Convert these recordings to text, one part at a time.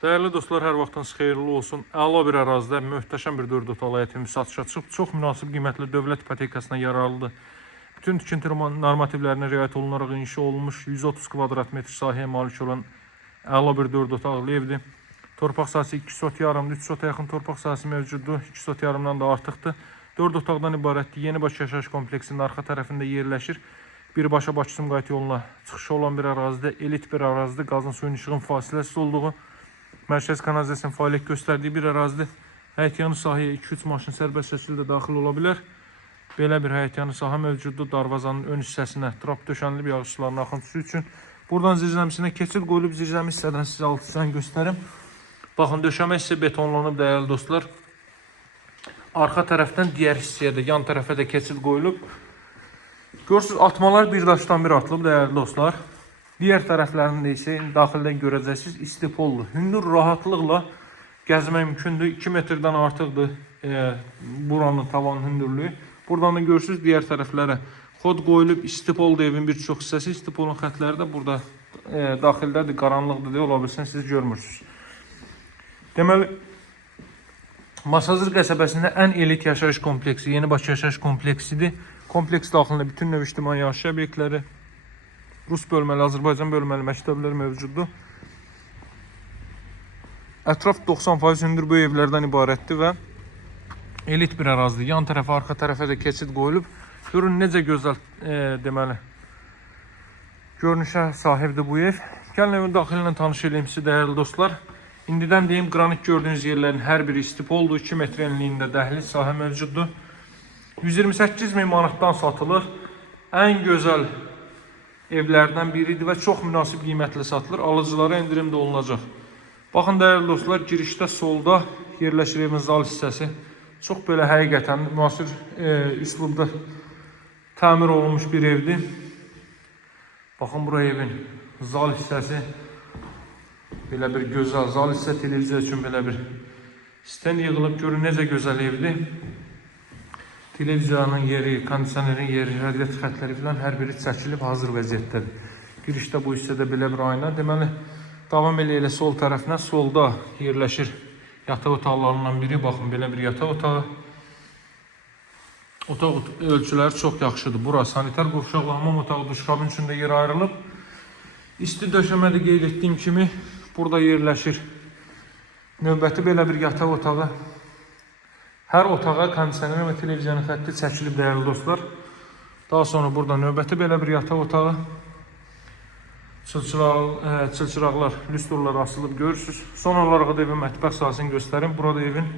Değerli dostlar, hər vaxtınız xeyirli olsun. Əla bir ərazidə möhtəşəm bir 4 otaqlı həyətimiz satışa çıxıb. Çox münasib qiymətli dövlət ipotekasına yararlıdır. Bütün tikinti normativlərinə riayət olunaraq inşa olunmuş 130 kvadrat metr sahəyə malik olan əla bir 4 otaqlı evdir. Torpaq sahəsi 2 sot yarımdır, 3 sota yaxın torpaq sahəsi mövcuddur, 2 sot yarımdan da artıqdır. 4 otaqdan ibarətdir. Yenibaş yaşayış kompleksinin arxa tərəfində yerləşir. Birbaşa Bakı-Sumqayıt yoluna çıxışı olan bir ərazidə, elit bir ərazidə, qazın suyun işığın fasiləsiz olduğu, mərkəz kanalizasyon fəaliyyət göstərdiyi bir ərazidir. Həyətyanı sahəyə 2-3 maşın sərbəst şəkildə daxil ola bilər. Belə bir həyətyanı sahə mövcuddur. Darvazanın ön hissəsinə trap döşənilib yağışların axıntısı üçün. Buradan zirzəmisinə keçid qoyulub, zirzəmi hissədən sizə alt hissəni göstərim. Baxın, döşəmə hissə betonlanıb dəyərli dostlar. Arxa tərəfdən digər hissəyə də, yan tərəfə də keçid qoyulub. Görürsünüz, atmalar bir daşdan bir atılıb dəyərli dostlar. Diğer tərəflərində isə daxildən görəcəksiniz istipollu. Hündür rahatlıqla gəzmək mümkündür. 2 metrdən artıqdır buranın tavan hündürlüyü. Buradan da görürsünüz diğer tərəflərə xod qoyulub. İstipollu evin bir çox hissəsi. İstipolun xətləri də burada daxildədir, qaranlıqdır deyə ola bilsin, siz görmürsünüz. Deməli, Masazır qəsəbəsində ən elit yaşayış kompleksi, Yenibaş yaşayış kompleksidir. Kompleks daxilində bütün növ ictimai yaşayış obyektləri, Rus bölməli, Azərbaycan bölməli məktəblər mövcuddur. Ətraf 90% hündür bu evlərdən ibarətdir və elit bir ərazidir. Yan tərəfə, arxa tərəfə də keçid qoyulub. Görün necə gözəl deməli görünüşə sahibdir bu ev. Gəlin evin daxili ilə tanış edeyim sizi dəyərli dostlar. İndidən deyim, qranit gördüyünüz yerlərin hər biri istipoldur. 2 metr enliyində dəhliz sahə mövcuddur. 128 min manatdan satılır. Ən gözəl evlərdən biridir və çox münasib qiymətlə satılır. Alıcılara endirim də olunacaq. Baxın dəyərli dostlar, girişdə solda yerləşir evin zal hissəsi. Çox belə həqiqətən müasir üslubda təmir olunmuş bir evdir. Baxın bura evin zal hissəsi. Belə bir gözəl zal hissə, televiziya üçün belə bir sten yığılıb. Görün necə gözəl evdir. Televiziyanın yeri, kondisionerin yeri, radiator xətləri filan hər biri çəkilib hazır vəziyyətdədir. Girişdə bu hissədə belə bir ayna. Deməli, davam elə sol tərəfinə, solda yerləşir yataq otaqlarından biri. Baxın, belə bir yataq otağı. Otaq ölçüləri çox yaxşıdır. Bura sanitar qovşaqlı hamam otağı, duşkabin üçün də yer ayrılıb. İsti döşəmədə qeyd etdiyim kimi burada yerləşir növbəti belə bir yataq otağı. Hər otağa kondisioner və televiziyanın xətti çəkilib dəyərli dostlar. Daha sonra burada növbəti belə bir yataq otağı. Çılçıraqlar, lüstrlar asılıb görürsünüz. Son olaraq da evin mətbəx sahəsini göstərim. Burada evin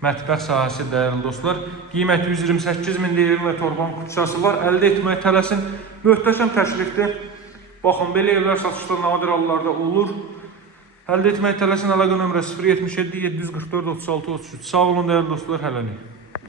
mətbəx sahəsi dəyərli dostlar. Qiyməti 128 min deyil və torban kutsası var. Əldə etməyə tələsin. Möhtəşəm təklifdir. Baxın, belə evlər satışda nadir hallarda olur. Əldə etməyə tələsin, əlaqə nömrə 077 744 36 33. Sağ olun dəyərli dostlar, hələlik.